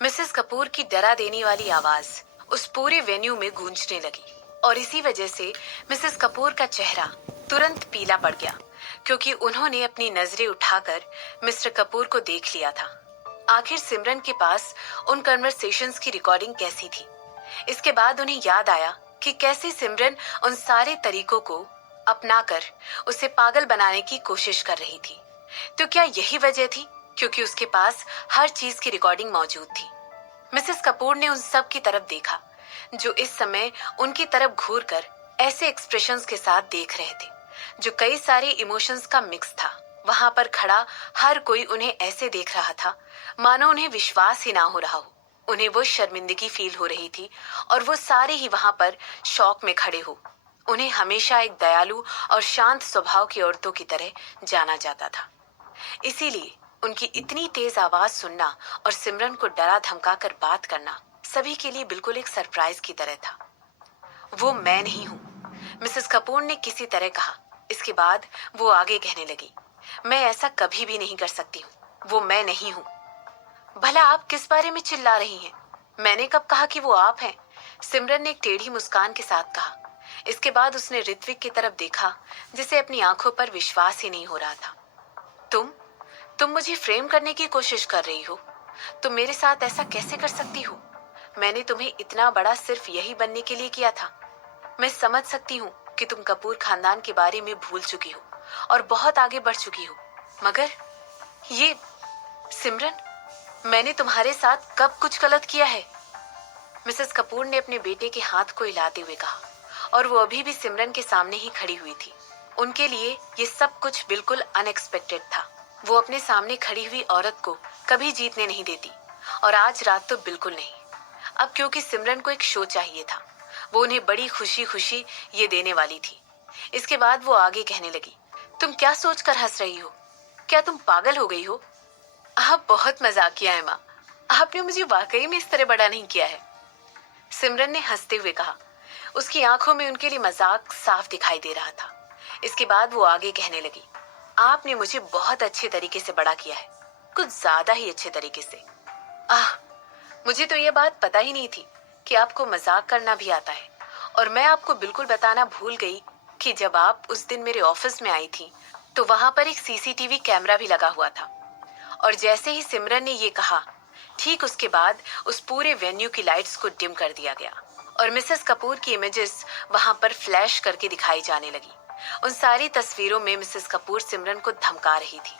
Mrs Kapoor की डरा देने वाली आवाज उस पूरे वेन्यू में गूंजने लगी और इसी वजह से मिसेस कपूर का चेहरा तुरंत पीला पड़ गया, क्योंकि उन्होंने अपनी नजरें उठाकर मिस्टर कपूर को देख लिया था। आखिर सिमरन के पास उन कन्वर्सेशंस की रिकॉर्डिंग कैसी थी? इसके बाद उन्हें याद आया कि कैसे सिमरन उन सारे तरीकों को अपनाकर उसे पागल बनाने की कोशिश कर रही थी। तो क्या यही वजह थी, क्योंकि उसके पास हर चीज की रिकॉर्डिंग मौजूद थी? मिसेस कपूर ने उन सब की तरफ देखा जो इस समय उनकी तरफ घूरकर ऐसे एक्सप्रेशंस के साथ देख रहे थे जो कई सारे इमोशंस का मिक्स था। वहां पर खड़ा हर कोई उन्हें ऐसे देख रहा था मानो उन्हें विश्वास ही ना हो रहा हो। उन्हें वो शर्मिंदगी फील हो रही थी और वो सारे ही वहां पर शॉक में खड़े हो। उन्हें हमेशा एक दयालु और शांत स्वभाव की औरतों की तरह जाना जाता था, इसीलिए उनकी इतनी तेज आवाज सुनना और सिमरन को डरा धमका कर बात करना सभी के लिए बिल्कुल एक सरप्राइज की तरह था। वो मैं नहीं हूँ, मिसेस कपूर ने किसी तरह कहा। इसके बाद वो आगे कहने लगी, मैं ऐसा कभी भी नहीं कर सकती हूँ, वो मैं नहीं हूँ। भला आप किस बारे में चिल्ला रही हैं? मैंने कब कहा कि वो आप हैं? सिमरन ने एक टेढ़ी मुस्कान के साथ कहा। इसके बाद उसने ऋत्विक की तरफ देखा जिसे अपनी आंखों पर विश्वास ही नहीं हो रहा था। तुम मुझे फ्रेम करने की कोशिश कर रही हो? तुम मेरे साथ ऐसा कैसे कर सकती हो? मैंने तुम्हें इतना बड़ा सिर्फ यही बनने के लिए किया था। मैं समझ सकती हूँ कि तुम कपूर खानदान के बारे में भूल चुकी हो और बहुत आगे बढ़ चुकी हो, मगर ये सिमरन, मैंने तुम्हारे साथ कब कुछ गलत किया है? मिसेस कपूर ने अपने बेटे के हाथ को हिलाते हुए कहा, और वो अभी भी सिमरन के सामने ही खड़ी हुई थी। उनके लिए ये सब कुछ बिल्कुल अनएक्सपेक्टेड था। वो अपने सामने खड़ी हुई औरत को कभी जीतने नहीं देती, और आज रात तो बिल्कुल नहीं। अब क्योंकि सिमरन को एक शो चाहिए था, वो उन्हें बड़ी खुशी खुशी ये देने वाली थी। इसके बाद वो आगे कहने लगी, तुम क्या सोचकर हंस रही हो? क्या तुम पागल हो गई हो? आप बहुत मजाक किया है माँ, आपने मुझे वाकई में इस तरह बड़ा नहीं किया है, सिमरन ने हंसते हुए कहा। उसकी आंखों में उनके लिए मजाक साफ दिखाई दे रहा था। इसके बाद वो आगे कहने लगी, आपने मुझे बहुत अच्छे तरीके से बड़ा किया है, कुछ ज्यादा ही अच्छे तरीके से। आह, मुझे तो ये बात पता ही नहीं थी कि आपको मजाक करना भी आता है। और मैं आपको बिल्कुल बताना भूल गई कि जब आप उस दिन मेरे ऑफिस में आई थी तो वहां पर एक सीसीटीवी कैमरा भी लगा हुआ था। और जैसे ही सिमरन ने ये कहा, ठीक उसके बाद उस पूरे वेन्यू की लाइट्स को डिम कर दिया गया और मिसेस कपूर की इमेजेस वहां पर फ्लैश करके दिखाई जाने लगी। उन सारी तस्वीरों में मिसेस कपूर सिमरन को धमका रही थी।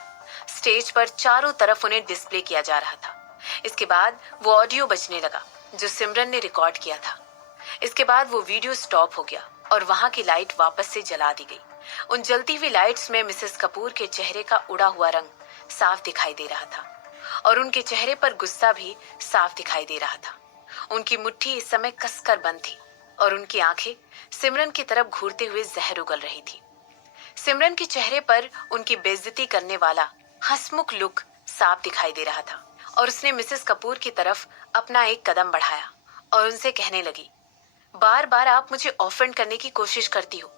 स्टेज पर चारों तरफ उन्हें डिस्प्ले किया जा रहा था। इसके बाद वो ऑडियो बजने लगा जो सिमरन ने रिकॉर्ड किया था। इसके बाद वो वीडियो स्टॉप हो गया और वहां की लाइट वापस से जला दी गई। उन जलती हुई लाइट्स में मिसेस कपूर के चेहरे का उड़ा हुआ रंग साफ दिखाई दे रहा था और उनके चेहरे पर गुस्सा भी साफ दिखाई दे रहा था। उनकी मुट्ठी इस समय कसकर बंद थी और उनकी आंखें सिमरन की तरफ घूरते हुए जहर उगल रही थी। सिमरन के चेहरे पर उनकी बेइज्जती करने वाला हंसमुख लुक साफ दिखाई दे रहा था और उसने मिसेस कपूर की तरफ अपना एक कदम बढ़ाया और उनसे कहने लगी, बार बार आप मुझे ऑफेंड करने की कोशिश करती हो।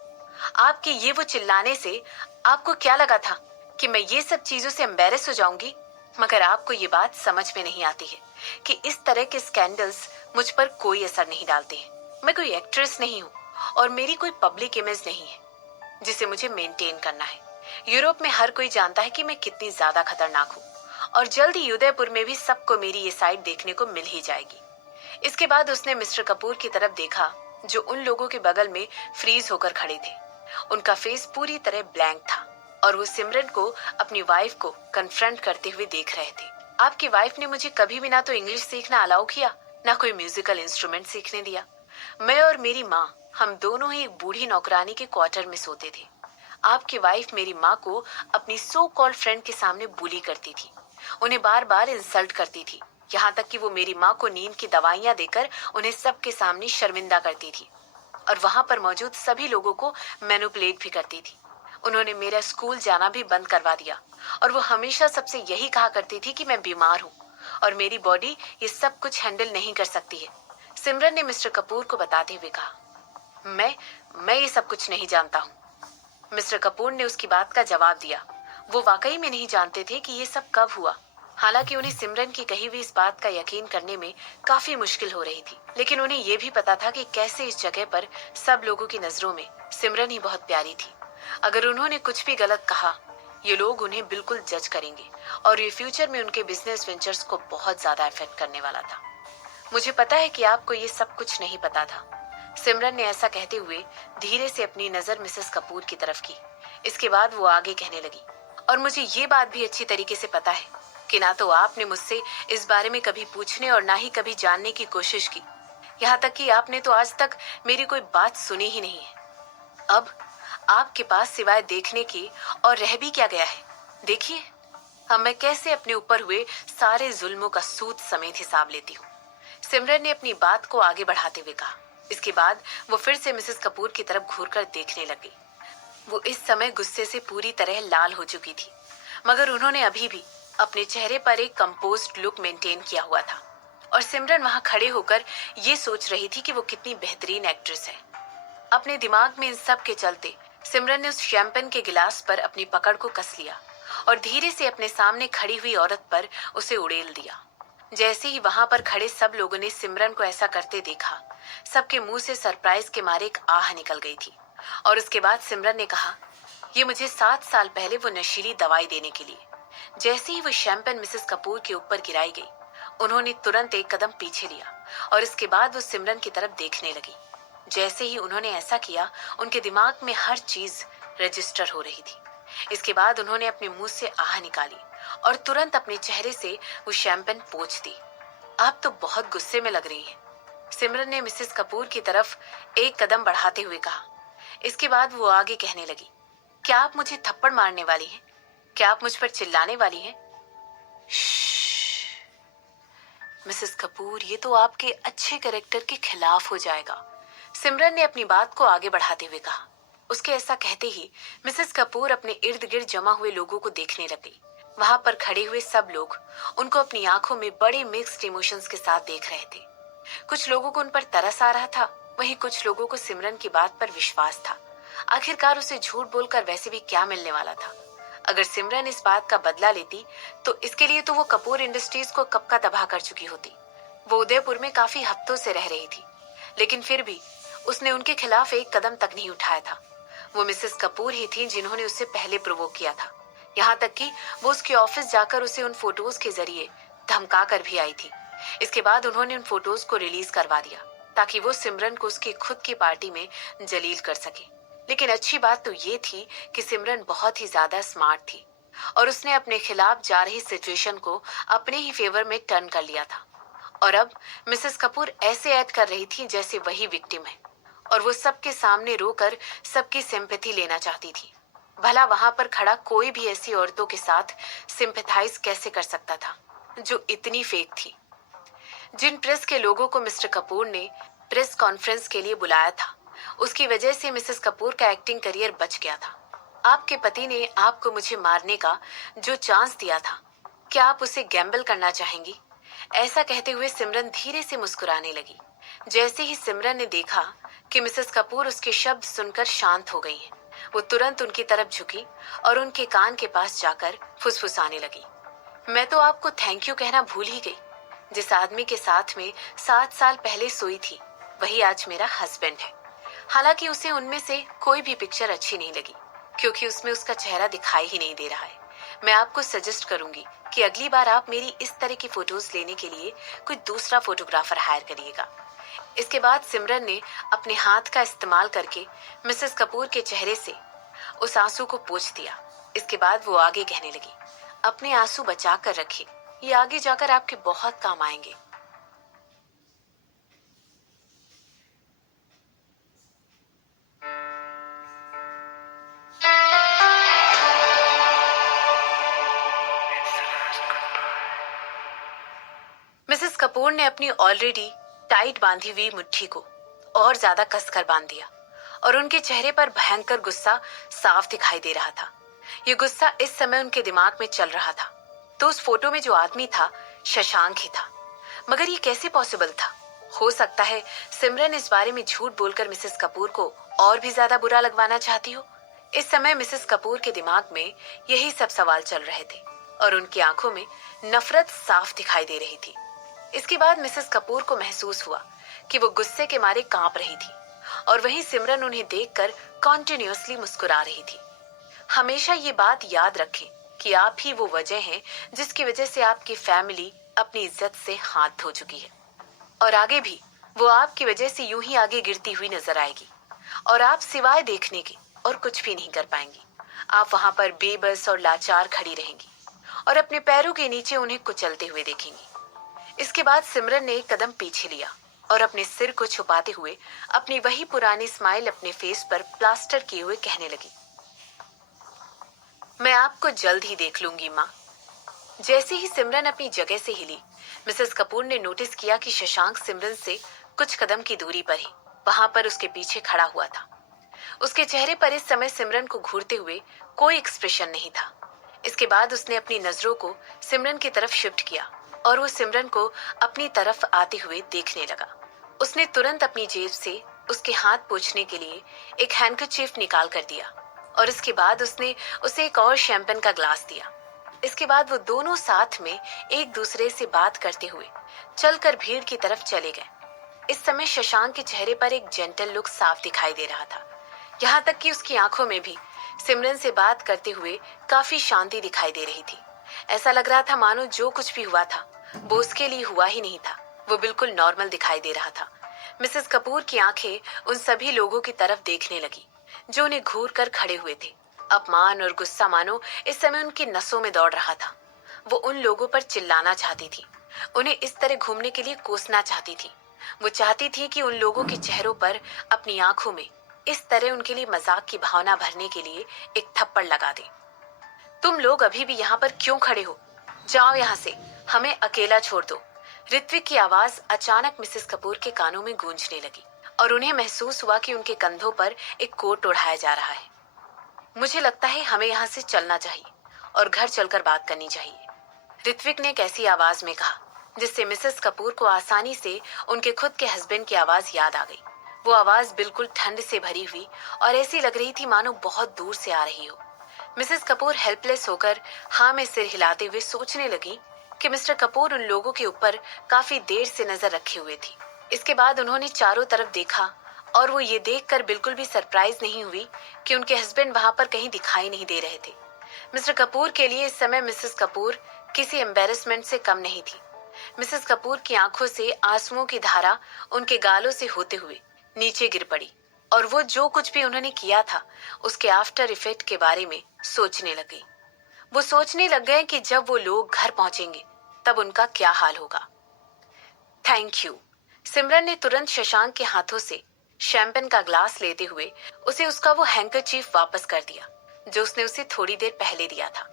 आपके ये वो चिल्लाने से आपको क्या लगा था कि मैं ये सब चीजों से एम्बेरस हो जाऊंगी? मगर आपको ये बात समझ में नहीं आती है कि इस तरह के स्कैंडल्स मुझ पर कोई असर नहीं डालते हैं। मैं कोई एक्ट्रेस नहीं हूँ और मेरी कोई पब्लिक इमेज नहीं है जिसे मुझे मेंटेन करना है। यूरोप में हर कोई जानता है कि मैं कितनी ज्यादा खतरनाक हूँ और जल्द ही उदयपुर में भी सबको मेरी ये साइड देखने को मिल ही जाएगी। इसके बाद उसने मिस्टर कपूर की तरफ देखा जो उन लोगों के बगल में फ्रीज होकर खड़े थे। उनका फेस पूरी तरह ब्लैंक था और वो सिमरन को अपनी वाइफ को कन्फ्रंट करते हुए देख रहे थे। आपकी वाइफ ने मुझे कभी भी ना तो इंग्लिश सीखना अलाउ किया, ना कोई म्यूजिकल इंस्ट्रूमेंट सीखने दिया। मैं और मेरी माँ, हम दोनों ही एक बूढ़ी नौकरानी के क्वार्टर में सोते थे। आपकी वाइफ मेरी माँ को अपनी सो कॉल्ड फ्रेंड के सामने बुली करती थी, उन्हें बार बार इंसल्ट करती थी, यहाँ तक कि वो मेरी माँ को नींद की दवाइयाँ देकर उन्हें सबके सामने शर्मिंदा करती थी और वहां पर मौजूद सभी लोगों को मैनिपुलेट भी करती थी। उन्होंने मेरा स्कूल जाना भी बंद करवा दिया और वो हमेशा सबसे यही कहा करती थी कि मैं बीमार हूँ और मेरी बॉडी ये सब कुछ हैंडल नहीं कर सकती है। सिमरन ने मिस्टर कपूर को बताते हुए कहा, मैं ये सब कुछ नहीं जानता हूँ। मिस्टर कपूर ने उसकी बात का जवाब दिया। वो वाकई में नहीं जानते थे कि ये सब कब हुआ। हालांकि उन्हें सिमरन की कही हुई इस बात का यकीन करने में काफी मुश्किल हो रही थी, लेकिन उन्हें यह भी पता था कि कैसे इस जगह पर सब लोगों की नजरों में सिमरन ही बहुत प्यारी थी। अगर उन्होंने कुछ भी गलत कहा, ये लोग उन्हें बिल्कुल जज करेंगे और ये फ्यूचर में उनके बिजनेस वेंचर्स को बहुत ज्यादा इफेक्ट करने वाला था। मुझे पता है कि आपको ये सब कुछ नहीं पता था, सिमरन ने ऐसा कहते हुए धीरे से अपनी नजर मिसेस कपूर की तरफ की। इसके बाद वो आगे कहने लगी, और मुझे ये बात भी अच्छी तरीके से पता है कि ना तो आपने मुझसे इस बारे में कभी पूछने और ना ही कभी जानने की कोशिश की। यहाँ तक कि आपने तो आज तक मेरी कोई बात सुनी ही नहीं है। अब आपके पास सिवाय देखने के और रह भी क्या गया है? देखिए, अब मैं कैसे अपने ऊपर हुए सारे जुल्मों का सूद समेत हिसाब लेती हूँ, सिमरन ने अपनी बात को आगे बढ़ाते हुए कहा। इसके बाद वो फिर से मिसेस कपूर की तरफ घूरकर देखने लगी। वो इस समय गुस्से से पूरी तरह लाल हो चुकी थी, मगर उन्होंने अभी भी अपने चेहरे पर एक कंपोज्ड लुक मेंटेन किया हुआ था और सिमरन वहां खड़े होकर ये सोच रही थी कि वो कितनी बेहतरीन एक्ट्रेस है। अपने दिमाग में इन सब के चलते सिमरन ने उस शैंपेन के गिलास पर अपनी पकड़ को कस लिया और धीरे से अपने सामने खड़ी हुई औरत पर उसे उड़ेल दिया। जैसे ही वहां पर खड़े सब लोगों ने सिमरन को ऐसा करते देखा, सबके मुंह से सरप्राइज के मारे एक आह निकल गई थी। और उसके बाद सिमरन ने कहा, ये मुझे 7 साल पहले वो नशीली दवाई देने के लिए। जैसे ही वो शैंपेन मिसेस कपूर के ऊपर गिराई गई, उन्होंने तुरंत एक कदम पीछे लिया और इसके बाद वो सिमरन की तरफ देखने लगी। जैसे ही उन्होंने ऐसा किया, उनके दिमाग में हर चीज रजिस्टर हो रही थी। इसके बाद उन्होंने अपने मुंह से आह निकाली और तुरंत अपने चेहरे से वो शैंपेन पोंछ दी। आप तो बहुत गुस्से में लग रही हैं, सिमरन ने मिसेस कपूर की तरफ एक कदम बढ़ाते हुए कहा। इसके बाद वो आगे कहने लगी, क्या आप मुझे थप्पड़ मारने वाली हैं? क्या आप मुझ पर चिल्लाने वाली हैं? मिसेस कपूर, ये तो आपके अच्छे कैरेक्टर के खिलाफ हो जाएगा, सिमरन ने अपनी बात को आगे बढ़ाते हुए कहा। उसके ऐसा कहते ही मिसेस कपूर अपने इर्द गिर्द जमा हुए लोगों को देखने लगी। वहां पर खड़े हुए सब लोग उनको अपनी आंखों में बड़े मिक्स्ड इमोशंस के साथ देख रहे थे। कुछ लोगों को उन पर तरस आ रहा था, वहीं कुछ लोगों को सिमरन की बात पर विश्वास था। आखिरकार उसे झूठ बोलकर वैसे भी क्या मिलने वाला था? अगर सिमरन इस बात का बदला लेती तो इसके लिए तो वो कपूर इंडस्ट्रीज को कब का तबाह कर चुकी होती। वो उदयपुर में काफी हफ्तों से रह रही थी, लेकिन फिर भी उसने उनके खिलाफ एक कदम तक नहीं उठाया था। वो मिसेस कपूर ही थी जिन्होंने उसे पहले प्रोवोक किया था। यहाँ तक कि वो उसके ऑफिस जाकर उसे उन फोटोज के जरिए धमका कर भी आई थी। इसके बाद उन्होंने उन फोटोज को रिलीज करवा दिया ताकि वो सिमरन को उसकी खुद की पार्टी में जलील कर सके। लेकिन अच्छी बात तो ये थी कि सिमरन बहुत ही ज्यादा स्मार्ट थी और उसने अपने खिलाफ जा रही सिचुएशन को अपने ही फेवर में टर्न कर लिया था। और अब मिसेस कपूर ऐसे एक्ट कर रही थी जैसे वही विक्टिम है और वो सबके सामने रोकर सबकी सिंपैथी लेना चाहती थी। भला वहां पर खड़ा कोई भी ऐसी औरतों के साथ सिंपैथाइज कैसे कर सकता था जो इतनी फेक थी? जिन प्रेस के लोगों को मिस्टर कपूर ने प्रेस कॉन्फ्रेंस के लिए बुलाया था, उसकी वजह से मिसेस कपूर का एक्टिंग करियर बच गया था। आपके पति ने आपको मुझे मारने का जो चांस दिया था, क्या आप उसे गैम्बल करना चाहेंगी? ऐसा कहते हुए सिमरन धीरे से मुस्कुराने लगी। जैसे ही सिमरन ने देखा कि मिसेस कपूर उसके शब्द सुनकर शांत हो गई है, वो तुरंत उनकी तरफ झुकी और उनके कान के पास जाकर फुसफुसाने लगी। मैं तो आपको थैंक यू कहना भूल ही गई। जिस आदमी के साथ में 7 साल पहले सोई थी, वही आज मेरा हस्बैंड है। हालांकि उसे उनमें से कोई भी पिक्चर अच्छी नहीं लगी, क्योंकि उसमें उसका चेहरा दिखाई ही नहीं दे रहा है। मैं आपको सजेस्ट करूंगी कि अगली बार आप मेरी इस तरह की फोटोज लेने के लिए कोई दूसरा फोटोग्राफर हायर करिएगा। इसके बाद सिमरन ने अपने हाथ का इस्तेमाल करके मिसेस कपूर के चेहरे से उस आंसू को पोंछ दिया। इसके बाद वो आगे कहने लगी, अपने आंसू बचा कर रखिए, ये आगे जाकर आपके बहुत काम आएंगे। मिसेस कपूर ने अपनी ऑलरेडी टाइट बांधी हुई मुट्ठी को और ज्यादा कसकर बांध दिया और उनके चेहरे पर भयंकर गुस्सा साफ दिखाई दे रहा था। ये गुस्सा इस समय उनके दिमाग में चल रहा था। तो उस फोटो में जो आदमी था, शशांक ही था। मगर ये कैसे पॉसिबल था? हो सकता है सिमरन इस बारे में झूठ बोलकर मिसेस कपूर को और भी ज्यादा बुरा लगवाना चाहती हो। इस समय मिसेस कपूर के दिमाग में यही सब सवाल चल रहे थे और उनकी आंखों में नफरत साफ दिखाई दे रही थी। इसके बाद मिसेस कपूर को महसूस हुआ कि वो गुस्से के मारे कांप रही थी और वहीं सिमरन उन्हें देखकर कॉन्टिन्यूअसली मुस्कुरा रही थी। हमेशा ये बात याद रखें कि आप ही वो वजह हैं जिसकी वजह से आपकी फैमिली अपनी इज्जत से हाथ धो चुकी है और आगे भी वो आपकी वजह से यूं ही आगे गिरती हुई नजर आएगी और आप सिवाय देखने के और कुछ भी नहीं कर पाएंगी। आप वहां पर बेबस और लाचार खड़ी रहेंगी और अपने पैरों के नीचे उन्हें कुचलते हुए देखेंगी। इसके बाद सिमरन ने एक कदम पीछे लिया और अपने सिर को छुपाते हुए अपनी वही पुरानी स्माइल अपने फेस पर प्लास्टर किए हुए कहने लगी, मैं आपको जल्द ही देख लूंगी माँ। जैसे ही सिमरन अपनी जगह से हिली, मिसेस कपूर ने नोटिस किया कि शशांक सिमरन से कुछ कदम की दूरी पर ही वहां पर उसके पीछे खड़ा हुआ था। उसके चेहरे पर इस समय सिमरन को घूरते हुए कोई एक्सप्रेशन नहीं था। इसके बाद उसने अपनी नजरों को सिमरन की तरफ शिफ्ट किया और वो सिमरन को अपनी तरफ आते हुए देखने लगा। उसने तुरंत अपनी जेब से उसके हाथ पोंछने के लिए एक हैंडकरचीफ निकाल कर दिया और इसके बाद उसने उसे एक और शैंपेन का ग्लास दिया। इसके बाद वो दोनों साथ में एक दूसरे से बात करते हुए चलकर भीड़ की तरफ चले गए। इस समय शशांक के चेहरे पर एक जेंटल लुक साफ दिखाई दे रहा था। यहाँ तक कि उसकी आंखों में भी सिमरन से बात करते हुए काफी शांति दिखाई दे रही थी। ऐसा लग रहा था मानो जो कुछ भी हुआ था वो उसके लिए हुआ ही नहीं था। वो बिल्कुल नॉर्मल दिखाई दे रहा था। मिसेस कपूर की आंखें उन सभी लोगों की तरफ देखने लगी जो उन्हें घूर कर खड़े हुए थे। अपमान और गुस्सा मानो इस समय उनकी नसों में दौड़ रहा था। वो उन लोगों पर चिल्लाना चाहती थी, उन्हें इस तरह घूमने के लिए कोसना चाहती थी। वो चाहती थी कि उन लोगों के चेहरों पर अपनी आंखों में इस तरह उनके लिए मजाक की भावना भरने के लिए एक थप्पड़ लगा दे। तुम लोग अभी भी यहाँ पर क्यों खड़े हो? जाओ यहाँ से, हमें अकेला छोड़ दो। ऋत्विक की आवाज अचानक मिसेस कपूर के कानों में गूंजने लगी और उन्हें महसूस हुआ कि उनके कंधों पर एक कोट उड़ाया जा रहा है। मुझे लगता है हमें यहाँ से चलना चाहिए और घर चलकर बात करनी चाहिए, ऋत्विक ने एक ऐसी आवाज में कहा जिससे मिसेस कपूर को आसानी से उनके खुद के हस्बैंड की आवाज याद आ गई। वो आवाज बिल्कुल ठंड से भरी हुई और ऐसी लग रही थी मानो बहुत दूर से आ रही हो। मिसेस कपूर हेल्पलेस होकर हाँ में सिर हिलाते हुए सोचने लगी कि मिस्टर कपूर उन लोगों के ऊपर काफी देर से नजर रखे हुए थी। इसके बाद उन्होंने चारों तरफ देखा और वो ये देखकर बिल्कुल भी सरप्राइज नहीं हुई कि उनके हस्बैंड वहां पर कहीं दिखाई नहीं दे रहे थे। मिस्टर कपूर के लिए इस समय मिसेस कपूर किसी एम्बेरसमेंट से कम नहीं थी। मिसेस कपूर की आंखों से आंसुओं की धारा उनके गालों से होते हुए नीचे गिर पड़ी और वो जो कुछ भी उन्होंने किया था उसके आफ्टर इफेक्ट के बारे में सोचने लगी। वो सोचने लग गए कि जब वो लोग घर पहुंचेंगे तब उनका क्या हाल होगा। Thank you. सिमरन ने तुरंत शशांक के हाथों से शैंपेन का ग्लास लेते हुए उसे उसका वो हैंकरचीफ वापस कर दिया जो उसने उसे थोड़ी देर पहले दिया था।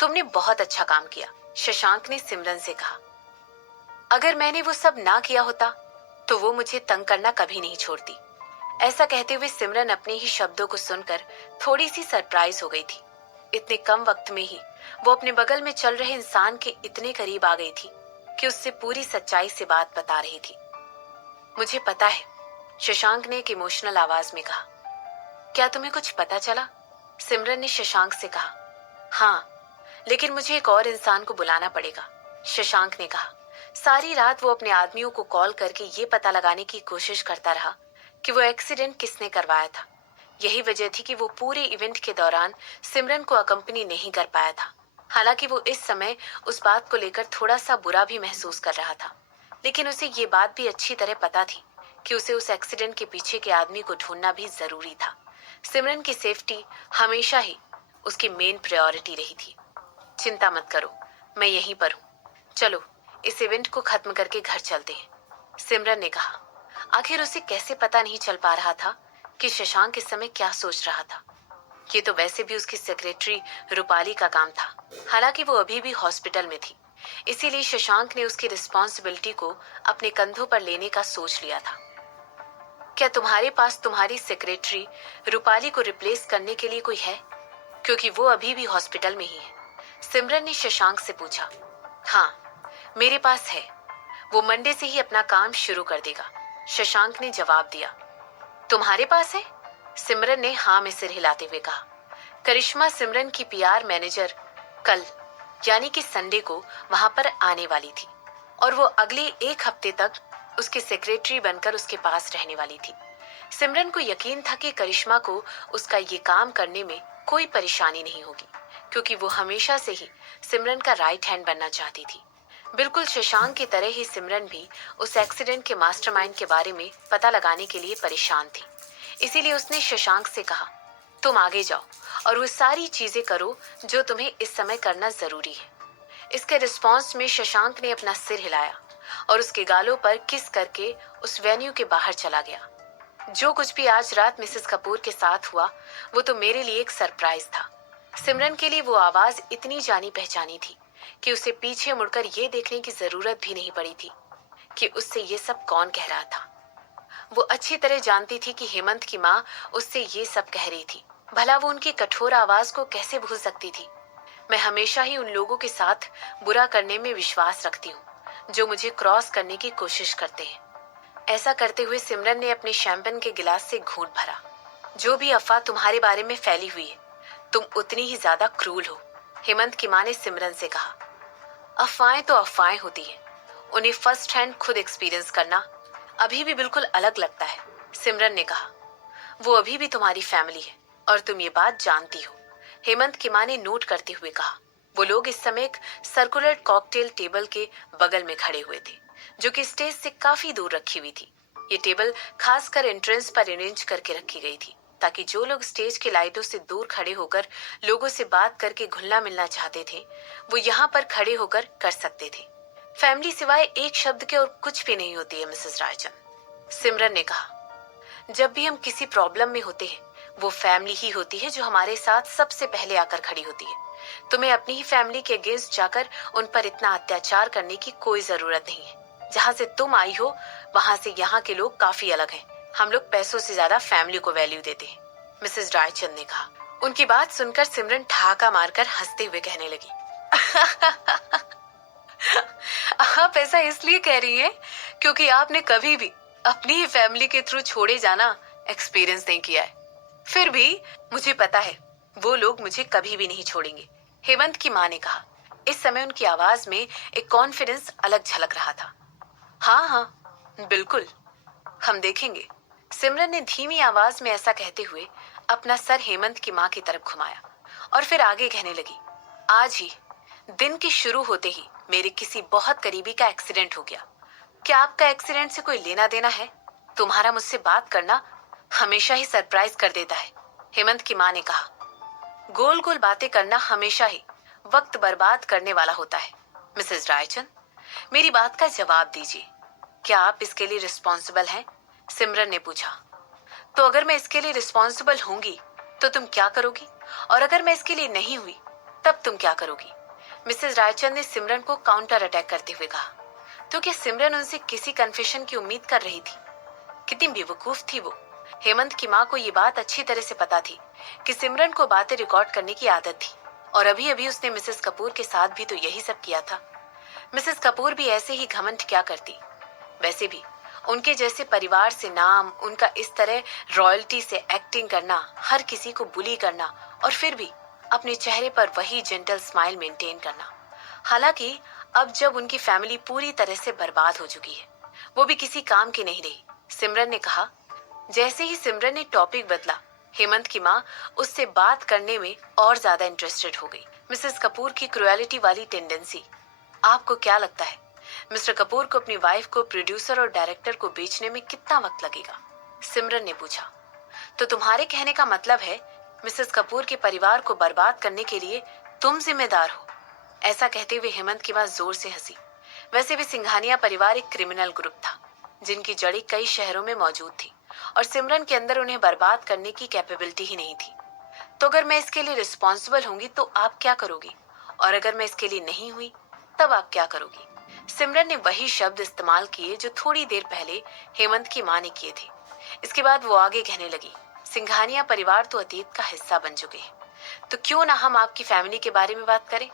तुमने बहुत अच्छा काम किया, शशांक ने सिमरन से कहा। अगर मैंने वो सब ना किया होता तो वो मुझे तंग करना कभी नहीं छोड़ती। ऐसा कहते हुए सिमरन अपने ही शब्दों को सुनकर थोड़ी सी सरप्राइज हो गई थी। इतने कम वक्त में ही वो अपने बगल में चल रहे इंसान के इतने करीब आ गई थी कि उससे पूरी सच्चाई से बात बता रही थी। मुझे पता है, शशांक ने एक इमोशनल आवाज में कहा। क्या तुम्हें कुछ पता चला? सिमरन ने शशांक से कहा। हाँ, लेकिन मुझे एक और इंसान को बुलाना पड़ेगा, शशांक ने कहा। सारी रात वो अपने आदमियों को कॉल करके ये पता लगाने की कोशिश करता रहा कि वो एक्सीडेंट किसने करवाया था। यही वजह थी कि वो पूरे इवेंट के दौरान सिमरन को अकम्पनी नहीं कर पाया था। हालांकि वो इस समय उस बात को लेकर थोड़ा सा बुरा भी महसूस कर रहा था, लेकिन उसे ये बात भी अच्छी तरह पता थी कि उसे उस एक्सीडेंट के पीछे के आदमी को ढूंढना भी जरूरी था। सिमरन की सेफ्टी हमेशा ही उसकी मेन प्रायोरिटी रही थी। चिंता मत करो, मैं यहीं पर हूँ। चलो इस इवेंट को खत्म करके घर चलते हैं, सिमरन ने कहा। आखिर उसे कैसे पता नहीं चल पा रहा था कि शशांक इस समय क्या सोच रहा था। ये तो वैसे भी उसकी सेक्रेटरी रूपाली का काम था। हालांकि वो अभी भी हॉस्पिटल में थी, इसीलिए शशांक ने उसकी रिस्पॉन्सिबिलिटी को अपने कंधों पर लेने का सोच लिया था। क्या तुम्हारे पास तुम्हारी सेक्रेटरी रूपाली को रिप्लेस करने के लिए कोई है? क्योंकि वो अभी भी हॉस्पिटल में ही है, सिमरन ने शशांक से पूछा। हाँ, मेरे पास है, वो मंडे से ही अपना काम शुरू कर देगा, शशांक ने जवाब दिया। तुम्हारे पास है? सिमरन ने हाँ में सिर हिलाते हुए कहा। करिश्मा सिमरन की पीआर मैनेजर कल यानी कि संडे को वहां पर आने वाली थी और वो अगले एक हफ्ते तक उसके सेक्रेटरी बनकर उसके पास रहने वाली थी। सिमरन को यकीन था कि करिश्मा को उसका ये काम करने में कोई परेशानी नहीं होगी, क्योंकि वो हमेशा से ही सिमरन का राइट हैंड बनना चाहती थी। बिल्कुल शशांक की तरह ही सिमरन भी उस एक्सीडेंट के मास्टरमाइंड के बारे में पता लगाने के लिए परेशान थी। इसीलिए उसने शशांक से कहा, तुम आगे जाओ और वो सारी चीजें करो जो तुम्हें इस समय करना जरूरी है। इसके रिस्पॉन्स में शशांक ने अपना सिर हिलाया और उसके गालों पर किस करके उस वेन्यू के बाहर चला गया। जो कुछ भी आज रात मिसेस कपूर के साथ हुआ वो तो मेरे लिए एक सरप्राइज था। सिमरन के लिए वो आवाज इतनी जानी पहचानी थी कि उसे पीछे मुड़कर ये देखने की जरूरत भी नहीं पड़ी थी कि उससे ये सब कौन कह रहा था। वो अच्छी तरह जानती थी कि हेमंत की माँ उससे ये सब कह रही थी। भला वो उनकी कठोर आवाज को कैसे भूल सकती थी। मैं हमेशा ही उन लोगों के साथ बुरा करने में विश्वास रखती हूँ जो मुझे क्रॉस करने की कोशिश करते हैं। ऐसा करते हुए सिमरन ने अपने शैंपेन के गिलास से घूंट भरा। जो भी अफवाह तुम्हारे बारे में फैली हुई है, तुम उतनी ही ज्यादा क्रूल हो, हेमंत की माँ ने सिमरन से कहा। अफवाहें तो अफवाहें होती हैं, उन्हें फर्स्ट हैंड खुद एक्सपीरियंस करना अभी भी बिल्कुल अलग लगता है, सिमरन ने कहा। वो अभी भी तुम्हारी फैमिली है और तुम ये बात जानती हो, हेमंत की माँ ने नोट करते हुए कहा। वो लोग इस समय एक सर्कुलर कॉकटेल टेबल के बगल में खड़े हुए थे, जो कि स्टेज से काफी दूर रखी हुई थी। ये टेबल खासकर एंट्रेंस पर अरेंज करके रखी गई थी ताकि जो लोग स्टेज की लाइटों से दूर खड़े होकर लोगों से बात करके घुलना मिलना चाहते थे, वो यहाँ पर खड़े होकर कर सकते थे। फैमिली सिवाय एक शब्द के और कुछ भी नहीं होती है मिसेस रायचंद, सिमरन ने कहा। जब भी हम किसी प्रॉब्लम में होते हैं, वो फैमिली ही होती है जो हमारे साथ सबसे पहले आकर खड़ी होती है। तुम्हें अपनी ही फैमिली के अगेंस्ट जाकर उन पर इतना अत्याचार करने की कोई जरूरत नहीं है। जहाँ से तुम आई हो वहां से यहाँ के लोग काफी अलग हैं। हम लोग पैसों से ज्यादा फैमिली को वैल्यू देते हैं, मिसेस रायचंद ने कहा। उनकी बात सुनकर सिमरन ठहाका मारकर हंसते हुए कहने लगी। आप ऐसा इसलिए कह रही हैं क्योंकि आपने कभी भी अपनी ही फैमिली के थ्रू छोड़े जाना एक्सपीरियंस नहीं किया है। फिर भी मुझे पता है वो लोग मुझे कभी भी नहीं छोड़ेंगे, हेमंत की माँ ने कहा। इस समय उनकी आवाज में एक कॉन्फिडेंस अलग झलक रहा था। हाँ हाँ बिल्कुल, हम देखेंगे, सिमरन ने धीमी आवाज में ऐसा कहते हुए अपना सर हेमंत की माँ की तरफ घुमाया और फिर आगे कहने लगी। आज ही दिन के शुरू होते ही मेरे किसी बहुत करीबी का एक्सीडेंट हो गया। क्या आपका एक्सीडेंट से कोई लेना देना है? तुम्हारा मुझसे बात करना हमेशा ही सरप्राइज कर देता है, हेमंत की माँ ने कहा। गोल गोल बातें करना हमेशा ही वक्त बर्बाद करने वाला होता है, मिसेस रायचंद। मेरी बात का जवाब दीजिए, क्या आप इसके लिए रिस्पॉन्सिबल हैं? सिमरन ने पूछा। तो अगर मैं इसके लिए रिस्पॉन्सिबल होंगी तो तुम क्या करोगी, और अगर मैं इसके लिए नहीं हुई तब तुम क्या करोगी? मिसेस रायचंद ने सिमरन को काउंटर अटैक करते हुए कहा। तो क्या सिमरन उनसे किसी कन्फेशन की उम्मीद कर रही थी? कितनी बेवकूफ थी वो। हेमंत की माँ को ये बात अच्छी तरह से पता थी कि सिमरन को बातें रिकॉर्ड करने की आदत थी, और अभी अभी उसने मिसेस कपूर के साथ भी तो यही सब किया था। मिसेस कपूर भी ऐसे ही घमंड क्या करती। वैसे भी उनके जैसे परिवार से नाम, उनका इस तरह रॉयल्टी से एक्टिंग करना, हर किसी को बुली करना और फिर भी अपने चेहरे पर वही जेंटल स्माइल मेंटेन करना। हालांकि अब जब उनकी फैमिली पूरी तरह से बर्बाद हो चुकी है, वो भी किसी काम की नहीं रही, सिमरन ने कहा। जैसे ही सिमरन ने टॉपिक बदला, हेमंत की माँ उससे बात करने में और ज्यादा इंटरेस्टेड हो गई। मिसेस कपूर की क्रुएलिटी वाली टेंडेंसी। आपको क्या लगता है मिस्टर कपूर को अपनी वाइफ को प्रोड्यूसर और डायरेक्टर को बेचने में कितना वक्त लगेगा? सिमरन ने पूछा। तो तुम्हारे कहने का मतलब है मिसेस कपूर के परिवार को बर्बाद करने के लिए तुम जिम्मेदार हो? ऐसा कहते हुए हेमंत की माँ जोर से हंसी। वैसे भी सिंघानिया परिवार एक क्रिमिनल ग्रुप था जिनकी जड़ी कई शहरों में मौजूद थी, और सिमरन के अंदर उन्हें बर्बाद करने की कैपेबिलिटी ही नहीं थी। तो अगर मैं इसके लिए रिस्पॉन्सिबल होंगी तो आप क्या करोगी, और अगर मैं इसके लिए नहीं हुई तब आप क्या करोगी? सिमरन ने वही शब्द इस्तेमाल किए जो थोड़ी देर पहले हेमंत की माँ ने किए थे। इसके बाद वो आगे कहने लगी। सिंघानिया परिवार तो अतीत का हिस्सा बन चुके हैं, तो क्यों ना हम आपकी फैमिली के बारे में बात करें?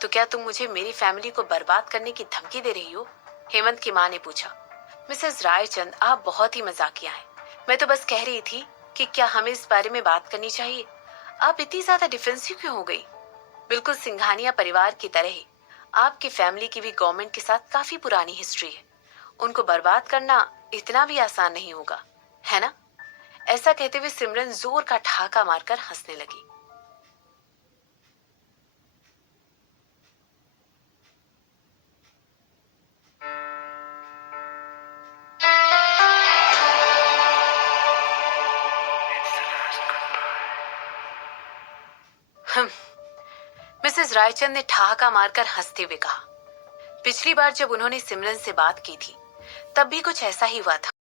तो क्या तुम मुझे मेरी फैमिली को बर्बाद करने की धमकी दे रही हो? हेमंत की माँ ने पूछा। मिसेस रायचंद, आप बहुत ही मजाकिया हैं। मैं तो बस कह रही थी कि क्या हमें इस बारे में बात करनी चाहिए। आप इतनी ज्यादा डिफेंसिव क्यों हो गई? बिल्कुल सिंघानिया परिवार की तरह ही आपकी फैमिली की भी गवर्नमेंट के साथ काफी पुरानी हिस्ट्री है। उनको बर्बाद करना इतना भी आसान नहीं होगा, है ना? ऐसा कहते हुए सिमरन जोर का ठहाका मारकर हंसने लगी। मिसेस रायचंद ने ठहाका मारकर हंसते हुए कहा, पिछली बार जब उन्होंने सिमरन से बात की थी तब भी कुछ ऐसा ही हुआ था।